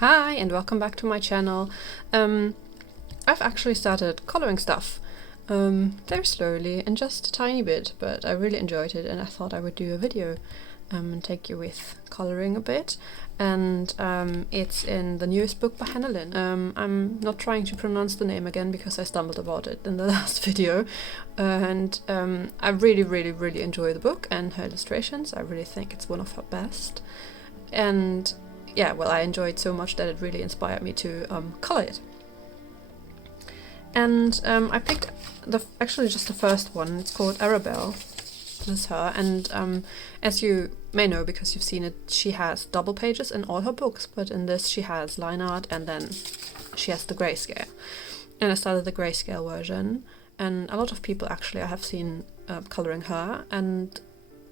Hi and welcome back to my channel. I've actually started coloring stuff very slowly and just a tiny bit, but I really enjoyed it and I thought I would do a video and take you with coloring a bit. And it's in the newest book by Lynn. I'm not trying to pronounce the name again because I stumbled about it in the last video. And I really enjoy the book and her illustrations. I really think it's one of her best. And yeah, well, I enjoyed so much that it really inspired me to color it. And I picked actually just the first one. It's called Arabelle. This is her, and as you may know because you've seen it, she has double pages in all her books, but in this she has line art and then she has the grayscale. And I started the grayscale version, and a lot of people actually I have seen coloring her, and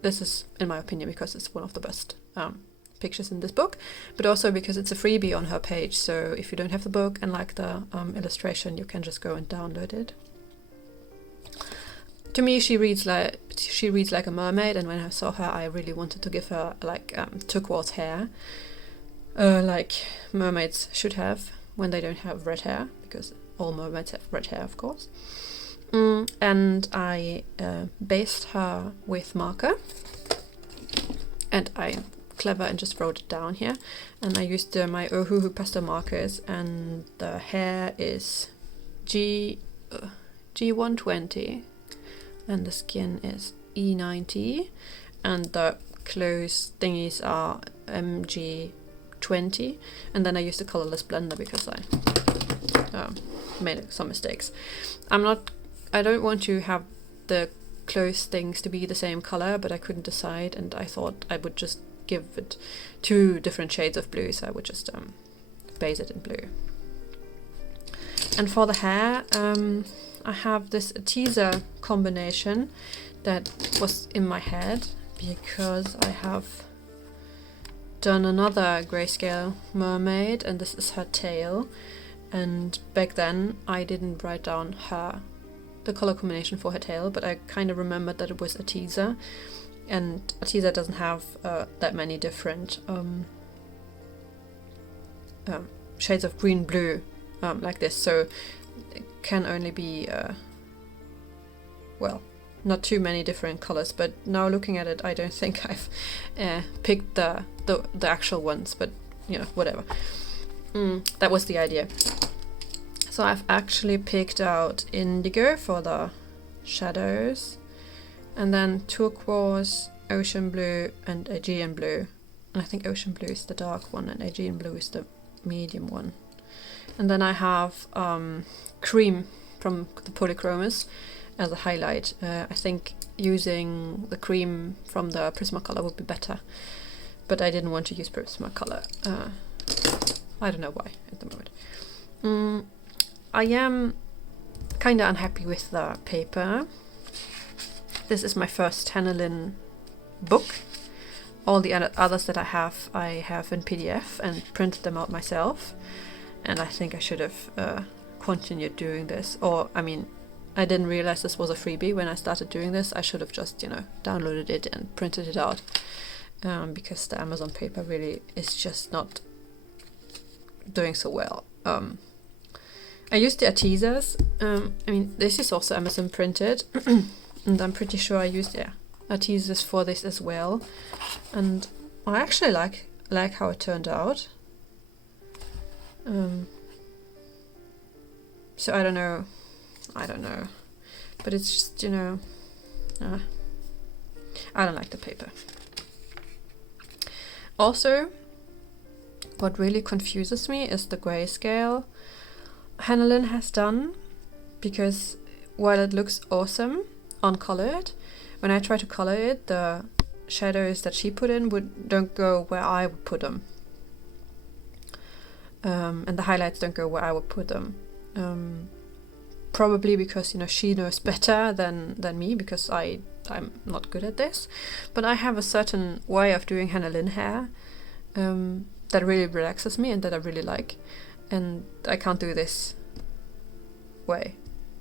this is, in my opinion, because it's one of the best pictures in this book, but also because it's a freebie on her page, so if you don't have the book and like the illustration, you can just go and download it. To me, she reads like a mermaid, and when I saw her, I really wanted to give her like turquoise hair, like mermaids should have when they don't have red hair, because all mermaids have red hair, of course. And I based her with marker, and I clever and just wrote it down here, and I used my Ohuhu pastel markers, and the hair is G120 and the skin is E90 and the clothes thingies are MG20, and then I used a colorless blender because I made some mistakes. I don't want to have the clothes things to be the same color, but I couldn't decide, and I thought I would just give it 2 different shades of blue, so I would just base it in blue. And for the hair, I have this teaser combination that was in my head because I have done another grayscale mermaid, and this is her tail, and back then I didn't write down the color combination for her tail, but I kind of remembered that it was a teaser, and a teaser doesn't have that many different shades of green blue like this, so it can only be well, not too many different colors, but now looking at it I don't think I've picked the actual ones, but you know, whatever. That was the idea. So I've actually picked out indigo for the shadows, and then turquoise, ocean blue and Aegean blue. And I think ocean blue is the dark one and Aegean blue is the medium one. And then I have cream from the Polychromos as a highlight. I think using the cream from the Prismacolor would be better, but I didn't want to use Prismacolor. I don't know why at the moment. I am kind of unhappy with the paper. This is my first Lynn book. All the others that I have in PDF and printed them out myself. And I think I should have continued doing this. Or, I mean, I didn't realize this was a freebie when I started doing this. I should have just, you know, downloaded it and printed it out. Because the Amazon paper really is just not doing so well. I used the teasers. I mean, this is also Amazon printed. And I'm pretty sure I used teasers for this as well, and I actually like how it turned out. So I don't know, but it's just, you know, I don't like the paper. Also, what really confuses me is the grayscale Lynn has done, because while it looks awesome uncolored, when I try to color it, the shadows that she put in don't go where I would put them, and the highlights don't go where I would put them. Probably because, you know, she knows better than me, because I'm not good at this. But I have a certain way of doing Lynn hair that really relaxes me and that I really like, and I can't do this way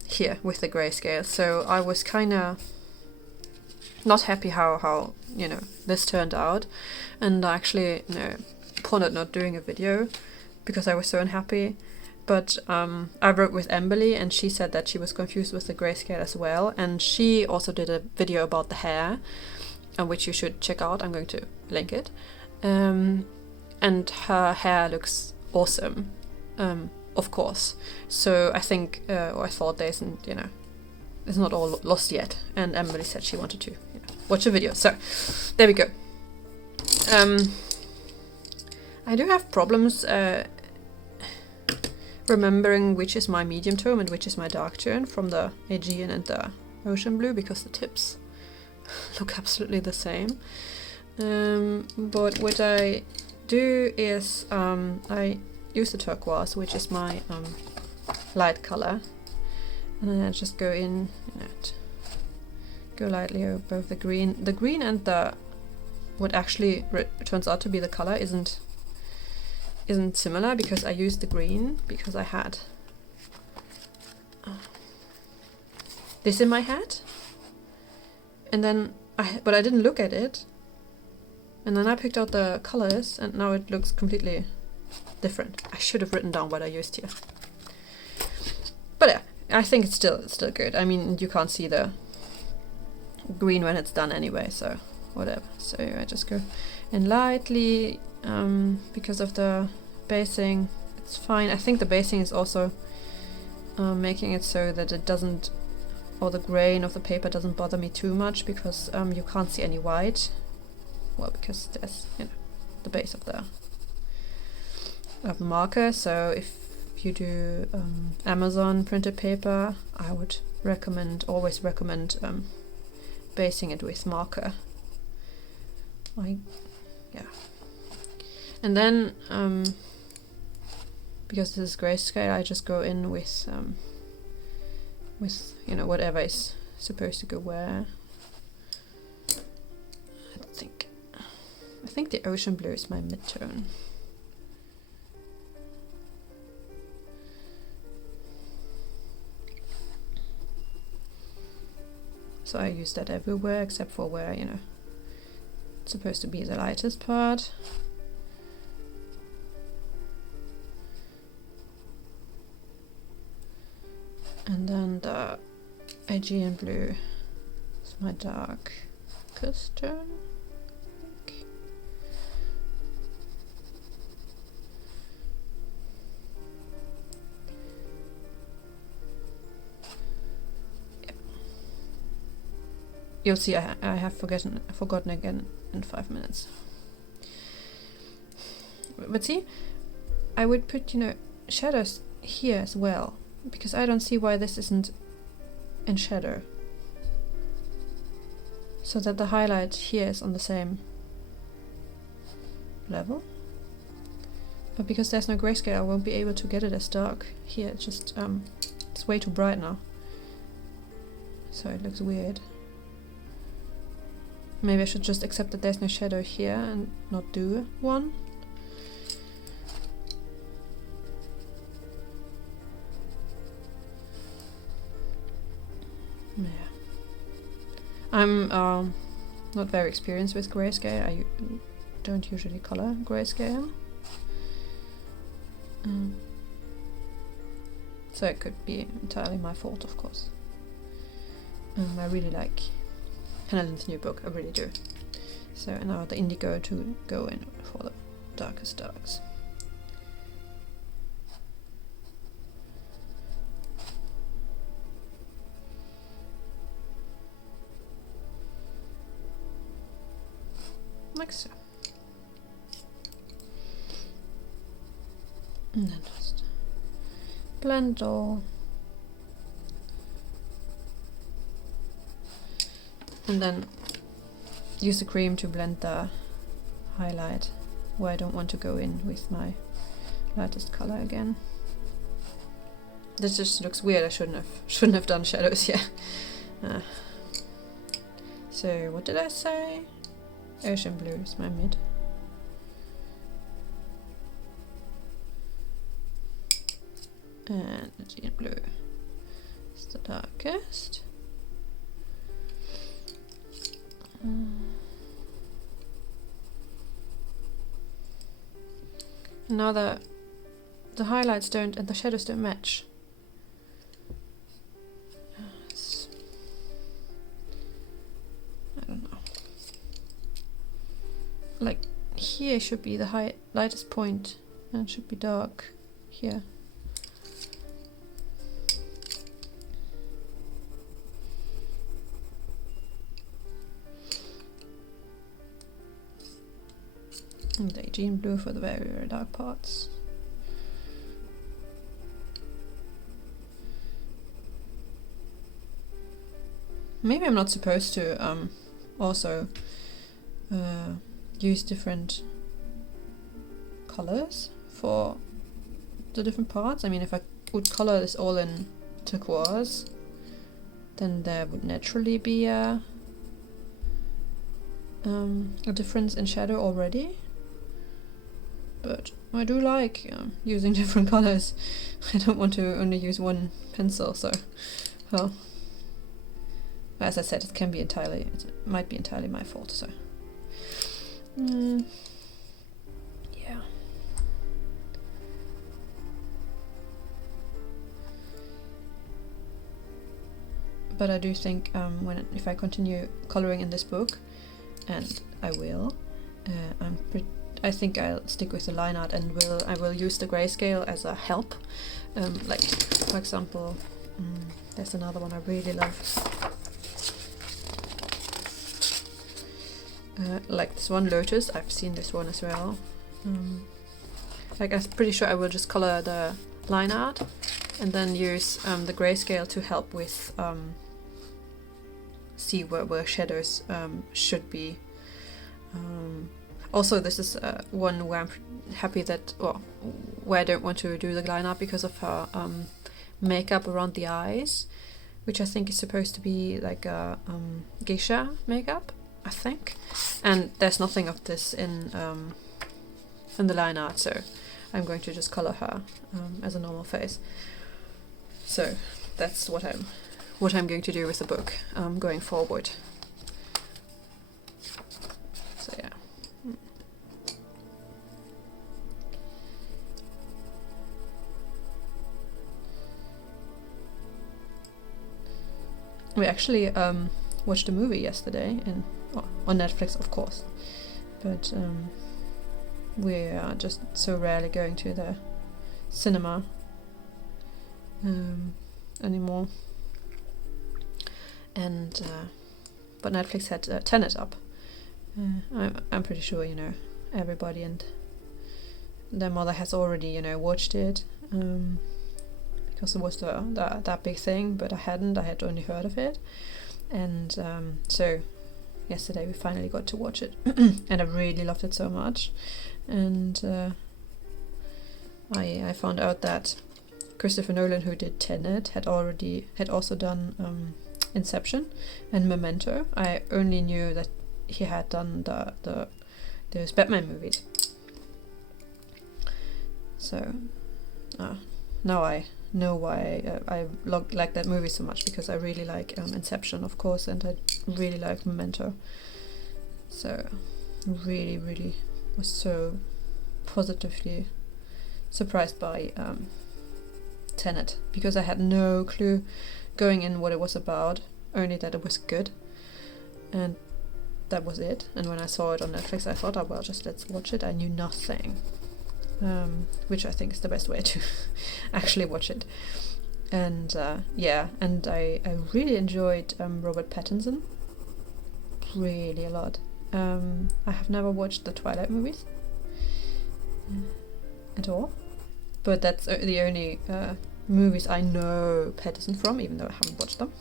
here with the grayscale. So I was kind of not happy how you know this turned out, and I actually, you know, pondered not doing a video because I was so unhappy. But I wrote with Emberly, and she said that she was confused with the grayscale as well. And she also did a video about the hair, which you should check out. I'm going to link it. And her hair looks awesome, of course. So I think, or I thought there isn't, it's not all lost yet. And Emberly said she wanted to watch a video. So there we go. I do have problems remembering which is my medium tone and which is my dark tone from the Aegean and the Ocean Blue, because the tips look absolutely the same. But what I do is I use the turquoise, which is my light color, and then I just go in, go lightly over both the green. The green and the what actually turns out to be the color isn't similar, because I used the green because I had this in my head, and then but I didn't look at it, and then I picked out the colors, and now it looks completely different. I should have written down what I used here, but yeah, I think it's still good. I mean, you can't see the green when it's done anyway, so whatever. So I just go in lightly, because of the basing. It's fine. I think the basing is also making it so that it doesn't, or the grain of the paper doesn't bother me too much, because you can't see any white. Well, because there's the base of the marker. So if you do Amazon printed paper, I would always recommend basing it with marker. And then because this is grayscale, I just go in with whatever is supposed to go where. I think the Ocean Blue is my mid-tone. So I use that everywhere except for where, it's supposed to be the lightest part. And then the Aegean Blue is my darkest tone. You'll see I have forgotten again in 5 minutes. But see, I would put, shadows here as well, because I don't see why this isn't in shadow. So that the highlight here is on the same level. But because there's no grayscale, I won't be able to get it as dark here. It's just, it's way too bright now. So it looks weird. Maybe I should just accept that there's no shadow here and not do one. Yeah. I'm not very experienced with grayscale. I don't usually color grayscale. So it could be entirely my fault, of course. I really like Lynn's new book, I really do. So now the indigo to go in for the darkest darks. Like so. And then just blend all. And then use the cream to blend the highlight where I don't want to go in with my lightest color again. This just looks weird. I shouldn't have done shadows here. So what did I say? Ocean Blue is my mid. And Aegean Blue is the darkest. Now the the highlights don't and the shadows don't match. I don't know. Like here should be the lightest point and it should be dark here. And Daydream blue for the very, very dark parts. Maybe I'm not supposed to also use different colors for the different parts. I mean, if I would color this all in turquoise, then there would naturally be a difference in shadow already. But I do like using different colors. I don't want to only use one pencil, so well, as I said, it might be entirely my fault. So yeah. But I do think if I continue coloring in this book, and I will, I think I'll stick with the line art and I will use the grayscale as a help. Like for example, there's another one I really love. Like this one, Lotus. I've seen this one as well. Like I'm pretty sure I will just color the line art and then use the grayscale to help with see where shadows should be. Also, this is one where I'm happy that, where I don't want to do the line art because of her makeup around the eyes, which I think is supposed to be like a geisha makeup, I think. And there's nothing of this in the line art, so I'm going to just color her as a normal face. So that's what I'm going to do with the book going forward. So yeah. We actually watched a movie yesterday on Netflix, of course, but we are just so rarely going to the cinema anymore. And but Netflix had Tenet up. I'm pretty sure everybody and their mother has already watched it. Because it was that big thing, but I had only heard of it, and so yesterday we finally got to watch it, and I really loved it so much. And I found out that Christopher Nolan, who did Tenet, had also done Inception and Memento. I only knew that he had done those Batman movies. So now I know why I like that movie so much, because I really like Inception, of course, and I really like Memento. So really, really was so positively surprised by Tenet, because I had no clue going in what it was about, only that it was good, and that was it. And when I saw it on Netflix, I thought, oh well, just let's watch it. I knew nothing. Which I think is the best way to actually watch it. And and I really enjoyed Robert Pattinson really a lot. I have never watched the Twilight movies at all, but that's the only movies I know Pattinson from, even though I haven't watched them.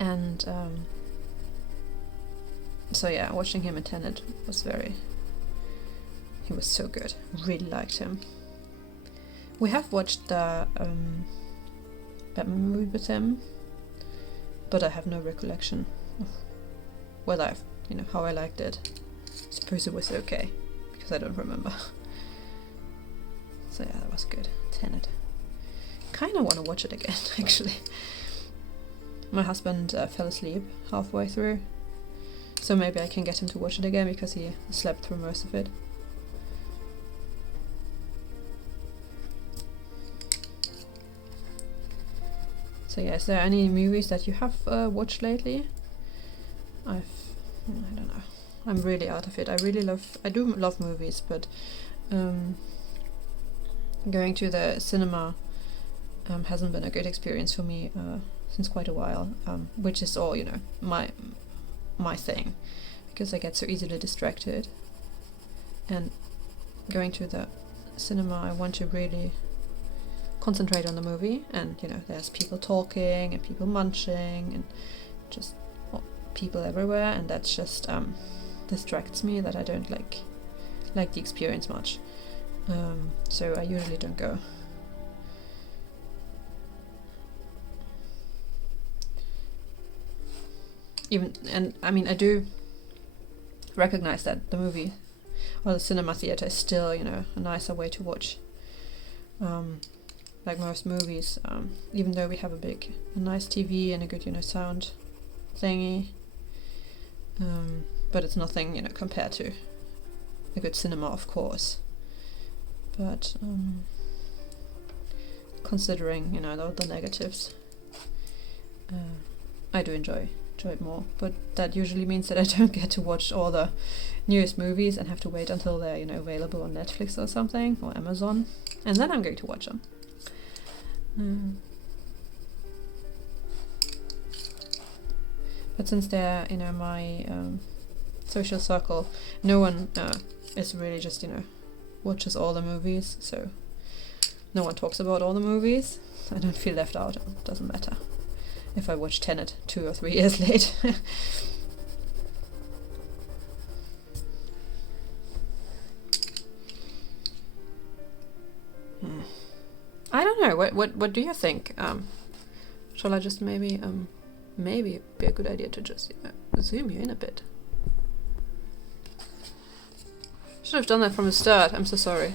And so yeah, watching him in Tenet was he was so good. Really liked him. We have watched the Batman movie with him, but I have no recollection of whether how I liked it. I suppose it was okay, because I don't remember. So yeah, that was good. Tenet. Kinda want to watch it again, actually. My husband fell asleep halfway through, so maybe I can get him to watch it again, because he slept through most of it. So yeah, is there any movies that you have watched lately? I don't know. I'm really out of it. I do love movies, but going to the cinema hasn't been a good experience for me since quite a while, which is all, you know, my thing, because I get so easily distracted. And going to the cinema, I want to really concentrate on the movie, and you know, there's people talking and people munching and just people everywhere, and that just distracts me, that I don't like the experience much. So I usually don't go. And I mean, I do recognize that the movie or the cinema theater is still, you know, a nicer way to watch, like most movies, even though we have a nice TV and a good, you know, sound thingy, but it's nothing, you know, compared to a good cinema, of course. But considering, you know, the negatives, I do enjoy it more, but that usually means that I don't get to watch all the newest movies and have to wait until they're, you know, available on Netflix or something, or Amazon, and then I'm going to watch them. But since they're, you know, my social circle, no one is really just, you know, watches all the movies, so no one talks about all the movies. I don't feel left out. It doesn't matter if I watch Tenet 2 or 3 years late. I don't know. What do you think? Shall I just maybe it'd be a good idea to just zoom you in a bit. Should have done that from the start. I'm so sorry.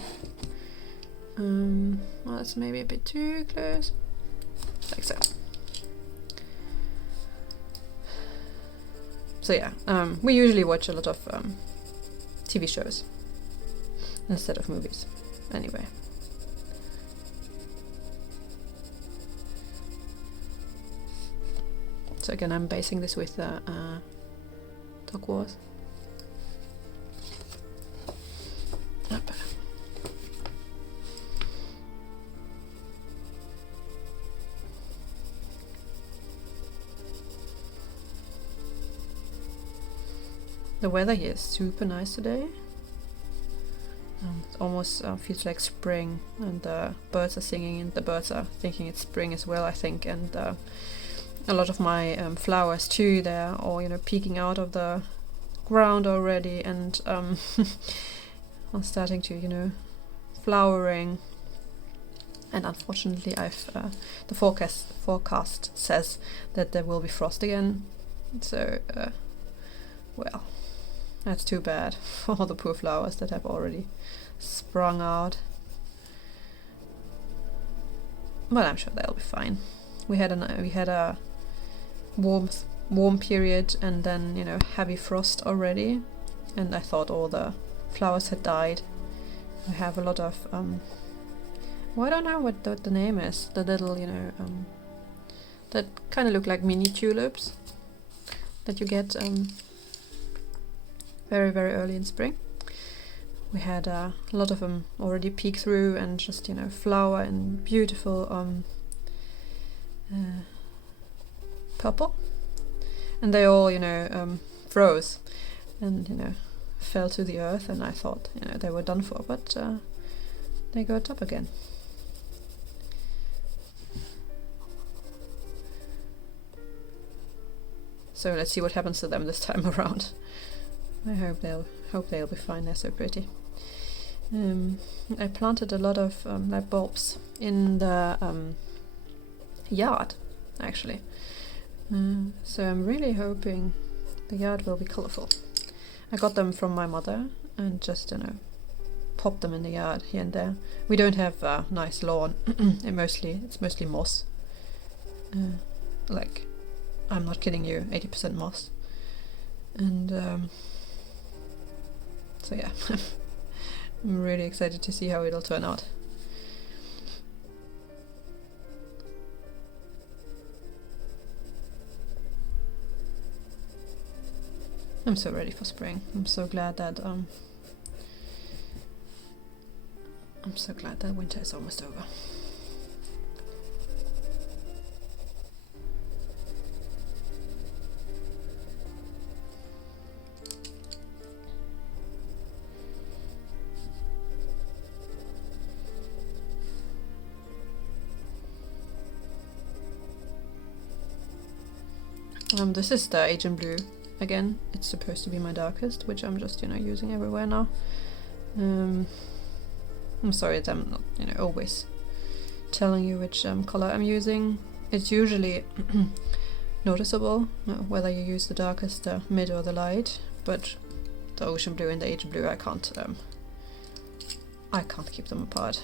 Well, that's maybe a bit too close. Like so. So yeah, we usually watch a lot of TV shows instead of movies. Anyway. So again, I'm basing this with Dog Wars. Up. The weather here is super nice today. It almost feels like spring, and the birds are singing, and the birds are thinking it's spring as well, I think, and a lot of my flowers too, they're all, you know, peeking out of the ground already, and are starting to, you know, flowering. And unfortunately, the forecast says that there will be frost again, so well, that's too bad for all the poor flowers that have already sprung out. But I'm sure they'll be fine. We had a warm period, and then, you know, heavy frost already, and I thought all the flowers had died. I have a lot of well, I don't know what the name is. The little, you know, that kind of look like mini tulips that you get very, very early in spring. We had a lot of them already peek through and just, you know, flower in beautiful purple, and they all, you know, froze and, you know, fell to the earth, and I thought, you know, they were done for, but they got up again. So let's see what happens to them this time around. I hope they'll be fine. They're so pretty. I planted a lot of light bulbs in the yard, actually. So I'm really hoping the yard will be colorful. I got them from my mother and just, you know, popped them in the yard here and there. We don't have a nice lawn. It's mostly moss. Like, I'm not kidding you, 80% moss. And so yeah, I'm really excited to see how it'll turn out. I'm so ready for spring. I'm so glad that winter is almost over. This is the Agent Blue again. It's supposed to be my darkest, which I'm just, using everywhere now. I'm sorry that I'm not, always telling you which color I'm using. It's usually noticeable whether you use the darkest, the mid, or the light, but the Ocean Blue and the Agent Blue, I can't keep them apart.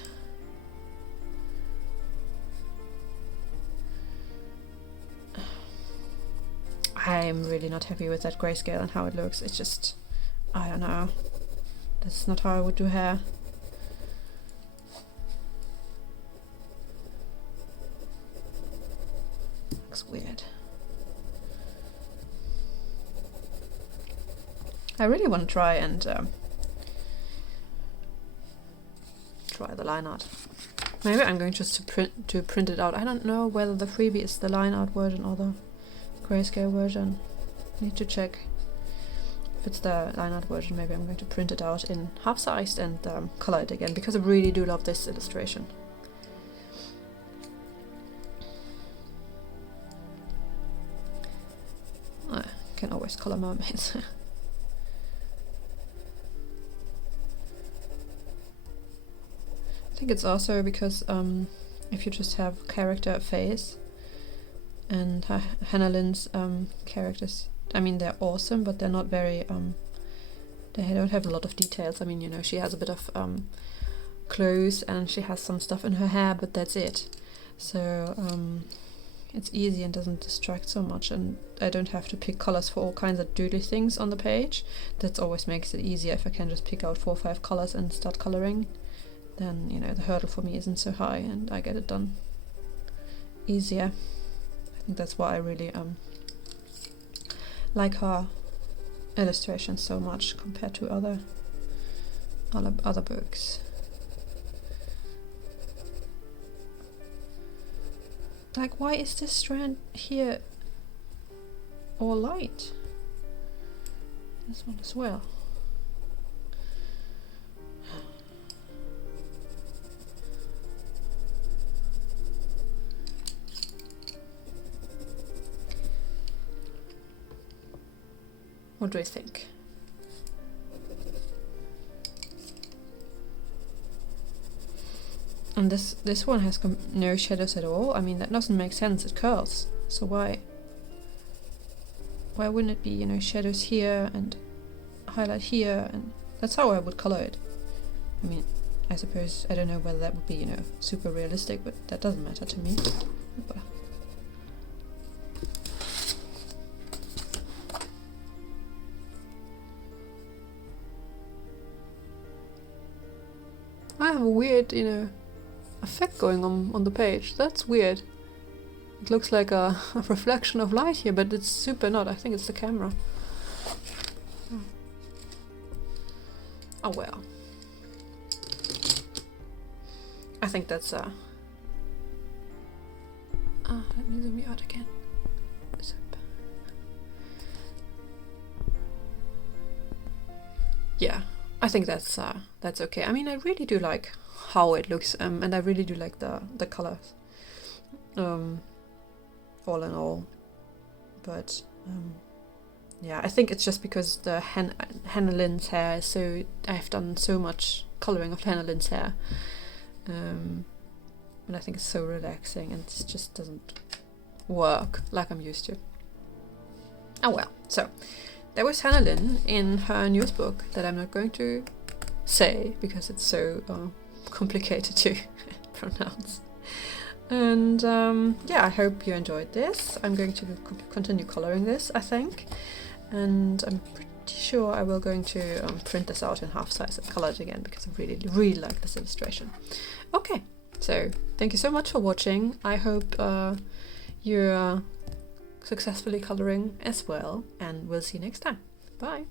I'm really not happy with that grayscale and how it looks. It's just, I don't know. That's not how I would do hair. Looks weird. I really want to try and try the line art. Maybe I'm going just to print it out. I don't know whether the freebie is the line art version or the grayscale version. I need to check. If it's the line art version, maybe I'm going to print it out in half-sized and color it again, because I really do love this illustration. I can always color mermaids. I think it's also because if you just have character face, and Hannah Lynn's characters, I mean, they're awesome, but they're not very, they don't have a lot of details. I mean, she has a bit of clothes and she has some stuff in her hair, but that's it. So it's easy and doesn't distract so much, and I don't have to pick colors for all kinds of doodly things on the page. That always makes it easier if I can just pick out 4 or 5 colors and start coloring. Then, the hurdle for me isn't so high and I get it done easier. That's why I really like her illustrations so much compared to other books. Like, why is this strand here all light? This one as well. What do you think? And this one has no shadows at all. I mean, that doesn't make sense. It curls. So why wouldn't it be, shadows here and highlight here? And that's how I would color it. I mean, I suppose, I don't know whether that would be, super realistic, but that doesn't matter to me. But I have a weird, effect going on the page. That's weird. It looks like a reflection of light here, but it's super not. I think it's the camera. Oh well. I think that's let me zoom you out again. Yeah. I think that's okay. I mean, I really do like how it looks, and I really do like the colors, all in all. But yeah, I think it's just because the Hannah Lynn's hair is so. I've done so much coloring of Hannah Lynn's hair, and I think it's so relaxing, and it just doesn't work like I'm used to. Oh well, so. That was Hannah Lynn in her newest book that I'm not going to say because it's so complicated to pronounce. And yeah, I hope you enjoyed this. I'm going to continue coloring this, I think. And I'm pretty sure I will going to print this out in half size and color it again because I really, really like this illustration. Okay, so thank you so much for watching. I hope you're successfully coloring as well, and we'll see you next time. Bye.